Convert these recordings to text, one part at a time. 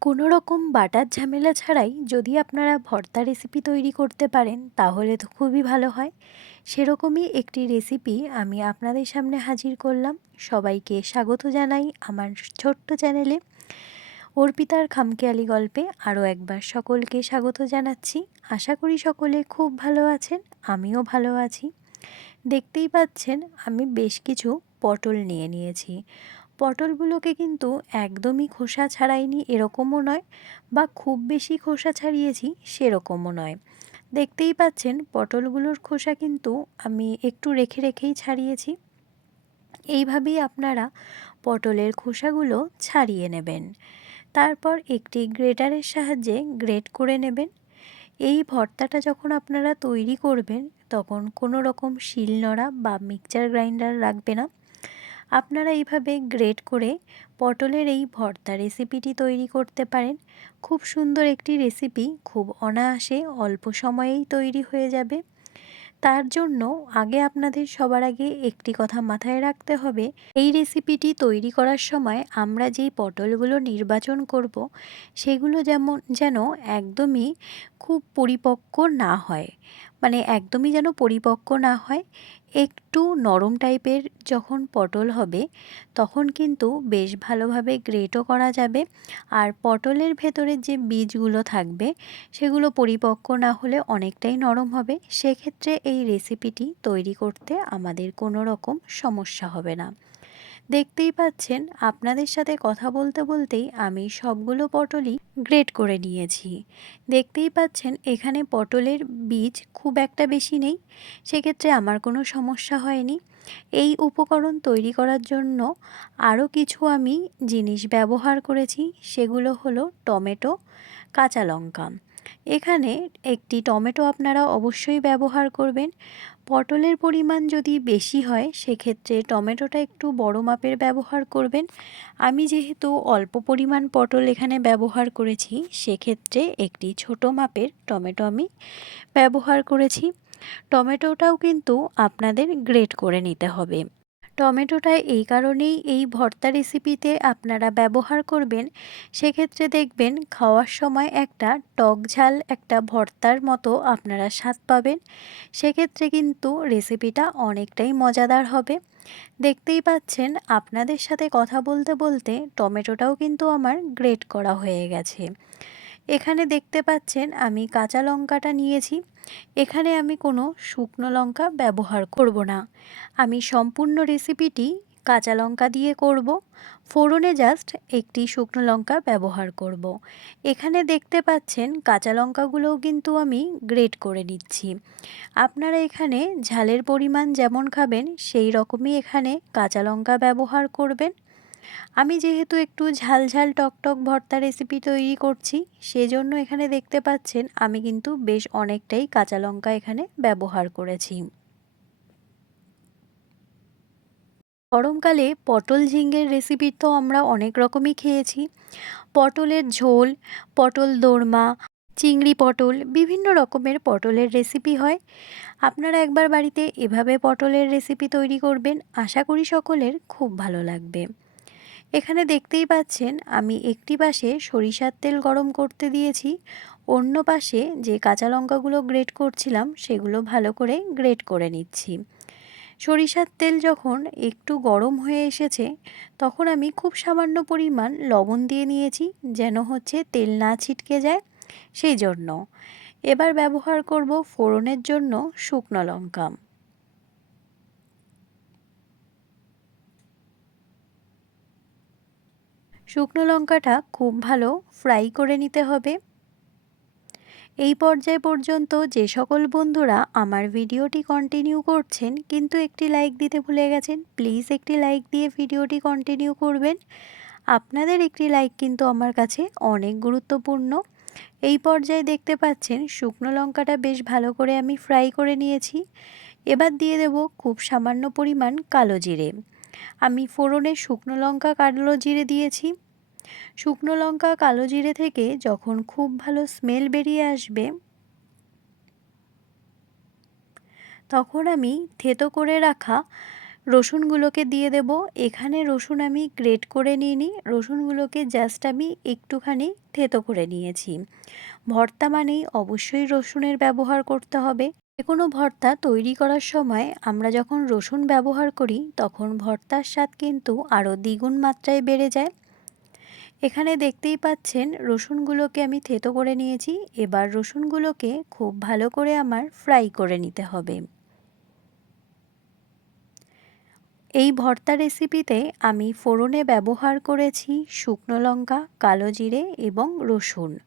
কোনো রকম বাটার ঝামেলা ছাড়াই যদি আপনারা ভর্তা রেসিপি তৈরি করতে পারেন, তাহলে তো খুবই ভালো হয়। সেরকমই একটি রেসিপি আমি আপনাদের সামনে হাজির করলাম। সবাইকে স্বাগত জানাই আমার ছোট্ট চ্যানেলে অর্পিতার খামখেয়ালি গল্পে আরও একবার সকলকে স্বাগত জানাচ্ছি। আশা করি সকলে খুব ভালো আছেন, আমিও ভালো আছি। দেখতেই পাচ্ছেন, আমি বেশ কিছু পটল নিয়ে নিয়েছি। পটলগুলোকে কিন্তু একদমই খোসা ছাড়াইনি, এরকমও নয় বা খুব বেশি খোসা ছাড়িয়েছি, সেরকমও নয়। দেখতেই পাচ্ছেন পটলগুলোর খোসা কিন্তু আমি একটু রেখে রেখেই ছাড়িয়েছি। এইভাবেই আপনারা পটলের খোসাগুলো ছাড়িয়ে নেবেন। তারপর একটি গ্রেটারের সাহায্যে গ্রেট করে নেবেন। এই ভর্তাটা যখন আপনারা তৈরি করবেন, তখন কোনো রকম শিলনোড়া বা মিক্সচার গ্রাইন্ডার লাগবে না। আপনারা এইভাবে গ্রেট করে পটলের এই ভর্তা রেসিপিটি তৈরি করতে পারেন। খুব সুন্দর একটি রেসিপি, খুব অনায়াসে অল্প সময়েই তৈরি হয়ে যাবে। তার জন্য আগে আপনাদের সবার আগে একটি কথা মাথায় রাখতে হবে, এই রেসিপিটি তৈরি করার সময় আমরা যেই পটলগুলো নির্বাচন করব, সেগুলো যেমন যেন একদমই খুব পরিপক্ক না হয়। মানে একদমই যেন পরিপক্ক না হয়, একটু নরম টাইপের যখন পটল হবে, তখন কিন্তু বেশ ভালোভাবে গ্রেটও করা যাবে। আর পটলের ভেতরে যে বীজগুলো থাকবে, সেগুলো পরিপক্ক না হলে অনেকটাই নরম হবে। সেক্ষেত্রে এই রেসিপিটি তৈরি করতে আমাদের কোনো রকম সমস্যা হবে না। দেখতেই পাচ্ছেন, আপনাদের সাথে কথা বলতে বলতেই আমি সবগুলো পটলই গ্রেট করে নিয়েছি। দেখতেই পাচ্ছেন, এখানে পটলের বীজ খুব একটা বেশি নেই, সেক্ষেত্রে আমার কোনো সমস্যা হয়নি। এই উপকরণ তৈরি করার জন্য আরও কিছু আমি জিনিস ব্যবহার করেছি, সেগুলো হলো টমেটো, কাঁচা লঙ্কা। এখানে একটি টমেটো আপনারা অবশ্যই ব্যবহার করবেন। পটলের পরিমাণ যদি বেশি হয়, সেক্ষেত্রে টমেটোটা একটু বড় মাপের ব্যবহার করবেন। আমি যেহেতু অল্প পরিমাণ পটল এখানে ব্যবহার করেছি, সেক্ষেত্রে একটি ছোট মাপের টমেটো আমি ব্যবহার করেছি। টমেটোটাও কিন্তু আপনাদের গ্রেট করে নিতে হবে। টমেটোটা এই কারণেই এই ভর্তা রেসিপিতে আপনারা ব্যবহার করবেন। সেক্ষেত্রে দেখবেন খাওয়ার সময় একটা টক ঝাল, একটা ভর্তার মতো আপনারা স্বাদ পাবেন। সেক্ষেত্রে কিন্তু রেসিপিটা অনেকটাই মজাদার হবে। দেখতেই পাচ্ছেন আপনাদের সাথে কথা বলতে বলতে টমেটোটাও কিন্তু আমার গ্রেট করা হয়ে গেছে। এখানে দেখতে পাচ্ছেন আমি কাঁচা লঙ্কাটা নিয়েছি। এখানে আমি কোনো শুকনো লঙ্কা ব্যবহার করব না। আমি সম্পূর্ণ রেসিপিটি কাঁচা লঙ্কা দিয়ে করব। ফোড়নে জাস্ট একটি শুকনো লঙ্কা ব্যবহার করব। এখানে দেখতে পাচ্ছেন কাঁচা লঙ্কাগুলোও কিন্তু আমি গ্রেট করে নিচ্ছি। আপনারা এখানে ঝালের পরিমাণ যেমন খাবেন, সেই রকমই এখানে কাঁচা লঙ্কা ব্যবহার করবেন। আমি যেহেতু একটু ঝাল ঝাল টকটক ভর্তা রেসিপি তৈরি করছি, সেজন্য এখানে দেখতে পাচ্ছেন আমি কিন্তু বেশ অনেকটাই কাঁচা লঙ্কা এখানে ব্যবহার করেছি। গরমকালে পটল ঝিঙ্গের রেসিপি তো আমরা অনেক রকমই খেয়েছি। পটলের ঝোল, পটল দোরমা, চিংড়ি পটল, বিভিন্ন রকমের পটলের রেসিপি হয়। আপনারা একবার বাড়িতে এভাবে পটলের রেসিপি তৈরি করবেন, আশা করি সকলের খুব ভালো লাগবে। এখানে দেখতেই পাচ্ছেন, আমি একটি পাশে সরিষার তেল গরম করতে দিয়েছি, অন্য পাশে যে কাঁচা লঙ্কাগুলো গ্রেট করছিলাম সেগুলো ভালো করে গ্রেট করে নিচ্ছি। সরিষার তেল যখন একটু গরম হয়ে এসেছে, তখন আমি খুব সামান্য পরিমাণ লবণ দিয়ে নিয়েছি যেন হচ্ছে তেল না ছিটকে যায়, সেই জন্য। এবার ব্যবহার করব ফোড়নের জন্য শুকনো লঙ্কা। শুকনো লঙ্কাটা খুব ভালো ফ্রাই করে নিতে হবে। এই পর্যায় পর্যন্ত যে সকল বন্ধুরা আমার ভিডিওটি কন্টিনিউ করছেন, কিন্তু একটি লাইক দিতে ভুলে গেছেন প্লিজ একটি লাইক দিয়ে ভিডিওটি কন্টিনিউ করবেন। আপনাদের একটি লাইক কিন্তু আমার কাছে অনেক গুরুত্বপূর্ণ। এই পর্যায়ে দেখতে পাচ্ছেন শুকনো লঙ্কাটা বেশ ভালো করে আমি ফ্রাই করে নিয়েছি। এবার দিয়ে দেব খুব সামান্য পরিমাণ কালো জিরে। আমি ফোড়নে শুকনো লঙ্কা, কালো জিরে দিয়েছি। শুকনো লঙ্কা, কালো জিরে থেকে যখন খুব ভালো স্মেল বেরিয়ে আসবে, তখন আমি থেতো করে রাখা রসুনগুলোকে দিয়ে দেব। এখানে রসুন আমি গ্রেট করে নিইনি, রসুনগুলোকে জাস্ট আমি একটুখানি থেতো করে নিয়েছি। ভর্তা মানেই অবশ্যই রসুনের ব্যবহার করতে হবে। কোনো ভর্তা তৈরি করার সময় আমরা যখন রসুন ব্যবহার করি, তখন ভর্তার স্বাদ কিন্তু আরও দ্বিগুণ মাত্রায় বেড়ে যায়। এখানে দেখতেই পাচ্ছেন, রসুনগুলোকে আমি থেতো করে নিয়েছি। এবার রসুনগুলোকে খুব ভালো করে আমার ফ্রাই করে নিতে হবে। এই ভর্তা রেসিপিতে আমি ফোড়নে ব্যবহার করেছি শুকনো লঙ্কা, কালো জিরে এবং রসুন।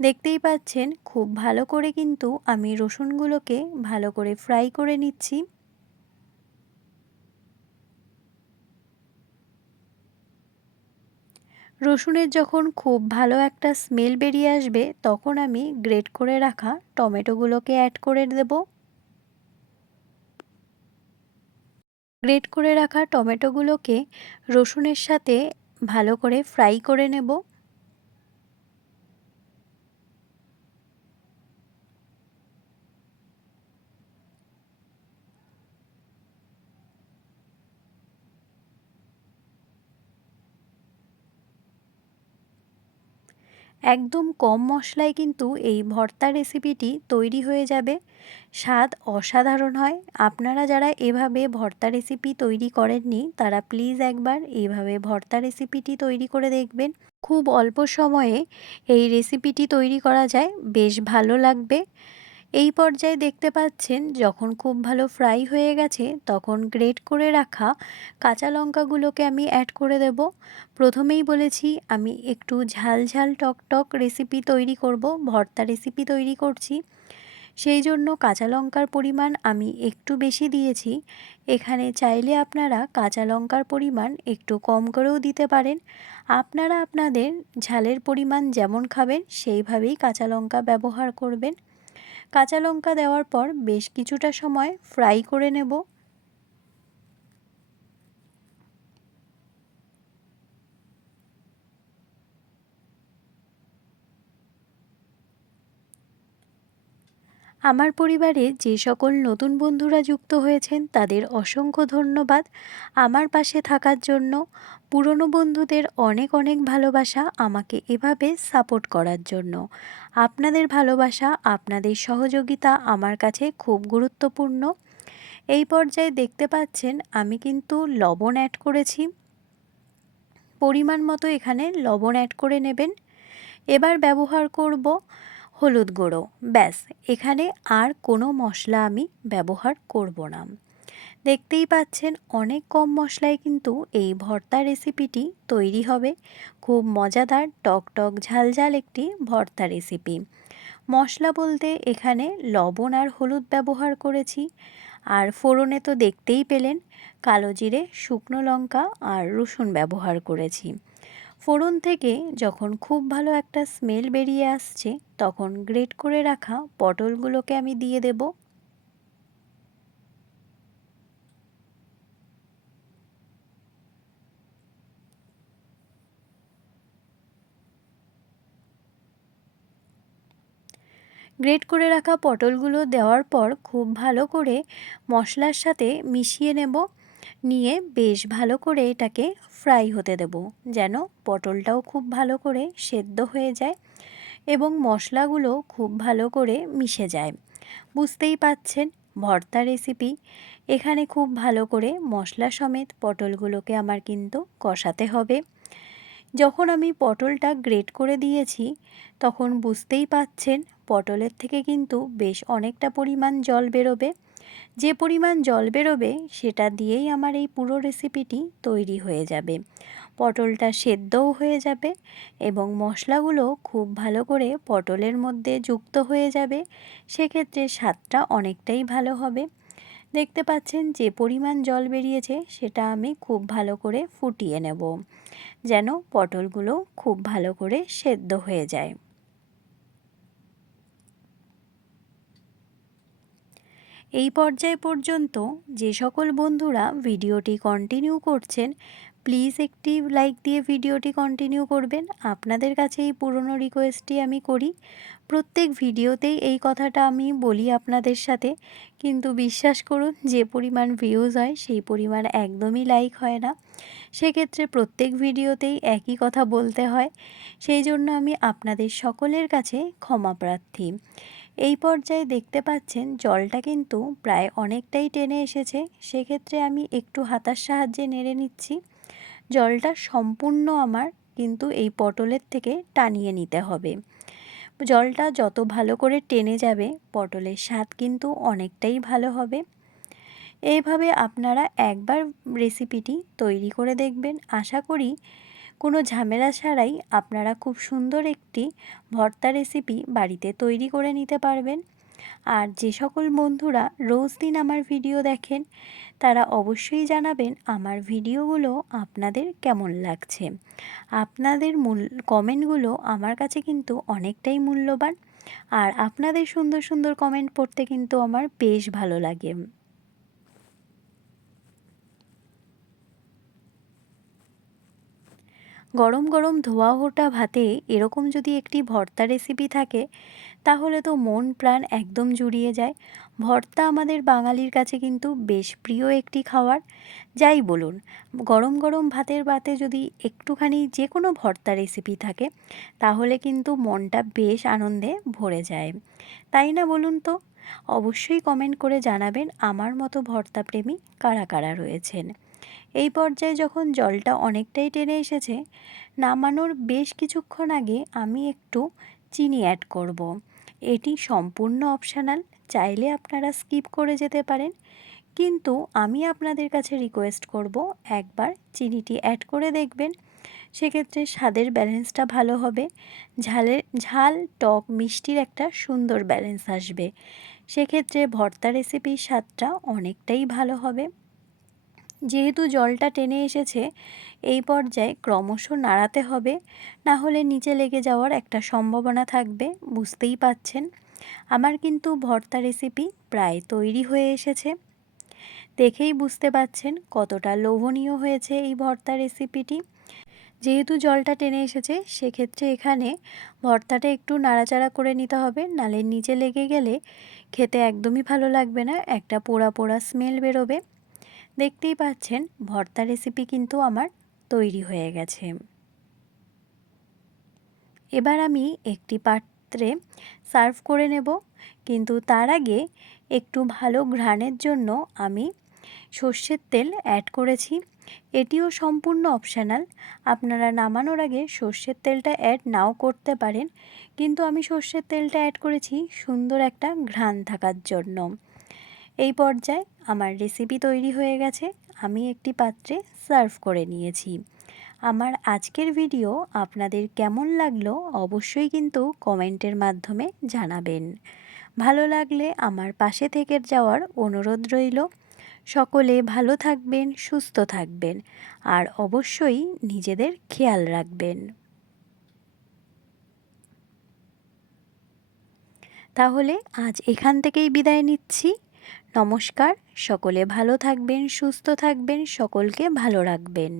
দেখতেই পাচ্ছেন, খুব ভালো করে কিন্তু আমি রসুনগুলোকে ভালো করে ফ্রাই করে নিচ্ছি। রসুনের যখন খুব ভালো একটা স্মেল বেরিয়ে আসবে, তখন আমি গ্রেট করে রাখা টমেটোগুলোকে অ্যাড করে দেব। গ্রেট করে রাখা টমেটোগুলোকে রসুনের সাথে ভালো করে ফ্রাই করে নেব। একদম কম মশলায় কিন্তু এই ভর্তা রেসিপিটি তৈরি হয়ে যাবে। স্বাদ অসাধারণ হয়। আপনারা যারা এভাবে ভর্তা রেসিপি তৈরি করেননি, তারা প্লিজ একবার এইভাবে ভর্তা রেসিপিটি তৈরি করে দেখবেন। খুব অল্প সময়ে এই রেসিপিটি তৈরি করা যায়। বেশ ভালো লাগবে। এই পর্যায়ে দেখতে পাচ্ছেন, যখন খুব ভালো ফ্রাই হয়ে গেছে, তখন গ্রেট করে রাখা কাঁচা লঙ্কাগুলোকে আমি অ্যাড করে দেব। প্রথমেই বলেছি, আমি একটু ঝাল ঝাল টক টক রেসিপি তৈরি করব, ভর্তা রেসিপি তৈরি করছি। সেই জন্য কাঁচা লঙ্কার পরিমাণ আমি একটু বেশি দিয়েছি। এখানে চাইলে আপনারা কাঁচা লঙ্কার পরিমাণ একটু কম করেও দিতে পারেন। আপনারা আপনাদের ঝালের পরিমাণ যেমন খাবেন, সেইভাবেই কাঁচা লঙ্কা ব্যবহার করবেন। কাঁচা লঙ্কা দেওয়ার পর বেশ কিছুটা সময় ফ্রাই করে নেব। আমার পরিবারে যে সকল নতুন বন্ধুরা যুক্ত হয়েছেন, তাদের অসংখ্য ধন্যবাদ। আমার পাশে থাকার জন্য পুরনো বন্ধুদের অনেক অনেক ভালোবাসা আমাকে এভাবে সাপোর্ট করার জন্য। আপনাদের ভালোবাসা, আপনাদের সহযোগিতা আমার কাছে খুব গুরুত্বপূর্ণ। এই পর্যায়ে দেখতে পাচ্ছেন, আমি কিন্তু লবণ অ্যাড করেছি। পরিমাণ মতো এখানে লবণ অ্যাড করে নেবেন। এবার ব্যবহার করব হলুদ গুঁড়ো। ব্যাস, এখানে আর কোনো মশলা আমি ব্যবহার করব না। দেখতেই পাচ্ছেন অনেক কম মশলায় কিন্তু এই ভর্তা রেসিপিটি তৈরি হবে। খুব মজাদার টক টক ঝাল ঝাল একটি ভর্তা রেসিপি। মশলা বলতে এখানে লবণ আর হলুদ ব্যবহার করেছি। আর ফোড়নে তো দেখতেই পেলেন, কালো জিরে, শুকনো লঙ্কা আর রসুন ব্যবহার করেছি। ফোড়ন থেকে যখন খুব ভালো একটা স্মেল বেরিয়ে আসছে, তখন গ্রেট করে রাখা পটলগুলোকে আমি দিয়ে দেব। গ্রেট করে রাখা পটলগুলো দেওয়ার পর খুব ভালো করে মশলার সাথে মিশিয়ে নেব। নিয়ে বেশ ভালো করে এটাকে ফ্রাই হতে দেব, যেন পটলটাও খুব ভালো করে সেদ্ধ হয়ে যায় এবং মশলাগুলো খুব ভালো করে মিশে যায়। বুঝতেই পাচ্ছেন, ভর্তা রেসিপি। এখানে খুব ভালো করে মশলা সমেত পটলগুলোকে আমার কিন্তু কষাতে হবে। যখন আমি পটলটা গ্রেট করে দিয়েছি, তখন বুঝতেই পাচ্ছেন, পটলের থেকে কিন্তু বেশ অনেকটা পরিমাণ জল বেরোবে। যে পরিমাণ জল বেরোবে, সেটা দিয়েই আমার এই পুরো রেসিপিটি তৈরি হয়ে যাবে। পটলটা সেদ্ধও হয়ে যাবে এবং মশলাগুলো খুব ভালো করে পটলের মধ্যে যুক্ত হয়ে যাবে। সেক্ষেত্রে স্বাদটা অনেকটাই ভালো হবে। দেখতে পাচ্ছেন যে পরিমাণ জল বেরিয়েছে, সেটা আমি খুব ভালো করে ফুটিয়ে নেব, যেন পটলগুলো খুব ভালো করে সেদ্ধ হয়ে যায়। এই পর্যায় পর্যন্ত যে সকল বন্ধুরা ভিডিওটি কন্টিনিউ করছেন প্লিজ একটি লাইক দিয়ে ভিডিওটি কন্টিনিউ করবেন। আপনাদের কাছে এই পুরনো রিকোয়েস্টটি আমি করি। প্রত্যেক ভিডিওতেই এই কথাটা আমি বলি আপনাদের সাথে। কিন্তু বিশ্বাস করুন, যে পরিমাণ ভিউজ হয়, সেই পরিমাণ একদমই লাইক হয় না। সেক্ষেত্রে প্রত্যেক ভিডিওতেই একই কথা বলতে হয়। সেই জন্য আমি আপনাদের সকলের কাছে ক্ষমা প্রার্থী। এই পর্যায়ে দেখতে পাচ্ছেন জলটা কিন্তু প্রায় অনেকটাই টেনে এসেছে। সেক্ষেত্রে আমি একটু হাতার সাহায্যে নেড়ে নিচ্ছি। জলটা সম্পূর্ণ আমার কিন্তু এই পটলের থেকে টানিয়ে নিতে হবে। জলটা যত ভালো করে টেনে যাবে, পটলের স্বাদ কিন্তু অনেকটাই ভালো হবে। এইভাবে আপনারা একবার রেসিপিটি তৈরি করে দেখবেন। আশা করি কোনো ঝামেলা ছাড়াই আপনারা খুব সুন্দর একটি ভর্তা রেসিপি বাড়িতে তৈরি করে নিতে পারবেন। আর যে সকল বন্ধুরা রোজ দিন আমার ভিডিও দেখেন, তারা অবশ্যই জানাবেন আমার ভিডিওগুলো আপনাদের কেমন লাগছে। আপনাদের মূল কমেন্টগুলো আমার কাছে কিন্তু অনেকটাই মূল্যবান। আর আপনাদের সুন্দর সুন্দর কমেন্ট পড়তে কিন্তু আমার বেশ ভালো লাগে। গরম গরম ধোয়া হোটা ভাতে এরকম যদি একটি ভর্তা রেসিপি থাকে, তাহলে তো মন প্রাণ একদম জুড়িয়ে যায়। ভর্তা আমাদের বাঙালির কাছে কিন্তু বেশ প্রিয় একটি খাবার। যাই বলুন, গরম গরম ভাতের বাতে যদি একটুখানি যে কোনো ভর্তা রেসিপি থাকে, তাহলে কিন্তু মনটা বেশ আনন্দে ভরে যায়। তাই না বলুন তো? অবশ্যই কমেন্ট করে জানাবেন আমার মতো ভর্তা প্রেমী কারা কারা রয়েছেন। এই পর্যায়ে যখন জলটা অনেকটাই টেনে এসেছে, নামানোর বেশ কিছুক্ষণ আগে আমি একটু চিনি অ্যাড করব। এটি সম্পূর্ণ অপশানাল চাইলে আপনারা স্কিপ করে যেতে পারেন। কিন্তু আমি আপনাদের কাছে রিকোয়েস্ট করব, একবার চিনিটি অ্যাড করে দেখবেন। সেক্ষেত্রে স্বাদের ব্যালেন্সটা ভালো হবে। ঝালের, ঝাল, টক, মিষ্টির একটা সুন্দর ব্যালেন্স আসবে। সেক্ষেত্রে ভর্তা রেসিপির স্বাদটা অনেকটাই ভালো হবে। যেহেতু জলটা টেনে এসেছে, এই পর্যায়ে ক্রমশ নাড়াতে হবে। না হলে নিচে লেগে যাওয়ার একটা সম্ভাবনা থাকবে, বুঝতেই পাচ্ছেন। আমার কিন্তু ভর্তা রেসিপি প্রায় তৈরি হয়ে এসেছে। দেখেই বুঝতে পাচ্ছেন কতটা লোভনীয় হয়েছে এই ভর্তা রেসিপিটি যেহেতু জলটা টেনে এসেছে, সেক্ষেত্রে এখানে ভর্তাটা একটু নাড়াচাড়া করে নিতে হবে। নালে নিচে লেগে গেলে খেতে একদমই ভালো লাগবে না, একটা পোড়া পোড়া স্মেল বেরোবে। দেখতেই পাচ্ছেন, ভর্তা রেসিপি কিন্তু আমার তৈরি হয়ে গেছে। এবার আমি একটি পাত্রে সার্ভ করে নেব, কিন্তু তার আগে একটু ভালো ঘ্রাণের জন্য আমি সর্ষের তেল অ্যাড করেছি। এটিও সম্পূর্ণ অপশানাল আপনারা নামানোর আগে সর্ষের তেলটা অ্যাড নাও করতে পারেন, কিন্তু আমি সর্ষের তেলটা অ্যাড করেছি সুন্দর একটা ঘ্রাণ থাকার জন্য। এই পর্যায়ে আমার রেসিপি তৈরি হয়ে গেছে, আমি একটি পাত্রে সার্ভ করে নিয়েছি। আমার আজকের ভিডিও আপনাদের কেমন লাগল অবশ্যই কিন্তু কমেন্টের মাধ্যমে জানাবেন। ভালো লাগলে আমার পাশে থেকে যাওয়ার অনুরোধ রইল। সকলে ভালো থাকবেন, সুস্থ থাকবেন, আর অবশ্যই নিজেদের খেয়াল রাখবেন। তাহলে আজ এখান থেকেই বিদায় নিচ্ছি। নমস্কার। সকলে ভালো থাকবেন সুস্থ থাকবেন সকলকে ভালো রাখবেন।